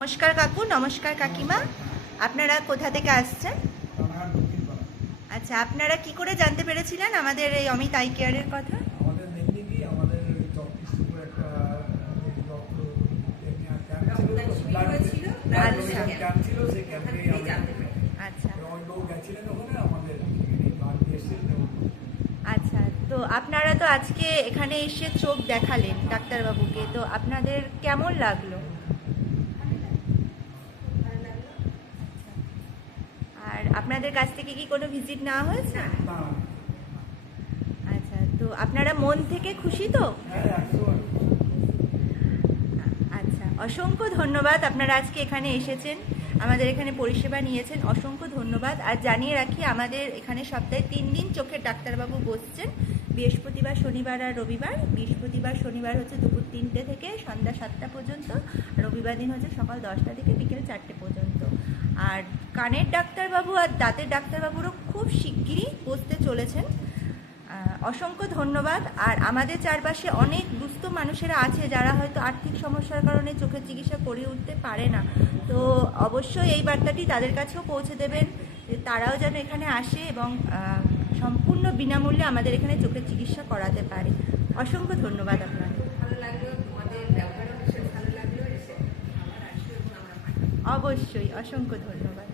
নমস্কার কাকু, নমস্কার কাকিমা। আপনারা কোথা থেকে আসছেন? আচ্ছা, আপনারা কি করে জানতে পেরেছিলেন আমাদের এই অমিত আই কেয়ারের কথা? আমাদের মেনলি কি আমাদের চকপিস্তুপুর একটা রক্ত আচ্ছা ক্যাম্প ছিল, সেই ক্যাম্পে আচ্ছা অমিতবাবু গেছিলেন ওখানে আমাদের ব্লাড দিয়েছিলেন। আচ্ছা, তো আপনারা তো আজকে এখানে এসে চোখ দেখালেন ডাক্তারবাবুকে, তো আপনাদের কেমন লাগলো? আর আপনাদের কাছ থেকে কি কোনো ভিজিট নেওয়া হয়েছে? আচ্ছা, তো আপনারা মন থেকে খুশি তো? আচ্ছা, অসংখ্য ধন্যবাদ। আপনারা আজকে এখানে এসেছেন, আমাদের এখানে পরিষেবা নিয়েছেন, অসংখ্য ধন্যবাদ। আর জানিয়ে রাখি, আমাদের এখানে সপ্তাহে 3 দিন চোখের ডাক্তারবাবু বসছেন, বৃহস্পতিবার, শনিবার আর রবিবার। বৃহস্পতিবার শনিবার হচ্ছে দুপুর 3টে থেকে সন্ধ্যা 7টা পর্যন্ত, রবিবার দিন হচ্ছে সকাল 10টা থেকে বিকেল 4টে পর্যন্ত। আর কানের ডাক্তারবাবু আর দাঁতের ডাক্তারবাবুরও খুব শিগগিরই বসতে চলেছেন। অসংখ্য ধন্যবাদ। আর আমাদের চারপাশে অনেক দুস্থ মানুষেরা আছে যারা হয়তো আর্থিক সমস্যার কারণে চোখের চিকিৎসা করে উঠতে পারে না, তো অবশ্যই এই বার্তাটি তাদের কাছেও পৌঁছে দেবেন যে তারাও যেন এখানে আসে এবং সম্পূর্ণ বিনামূল্যে আমাদের এখানে চোখের চিকিৎসা করাতে পারে। অসংখ্য ধন্যবাদ আপনাকে। অবশ্যই, অসংখ্য ধন্যবাদ।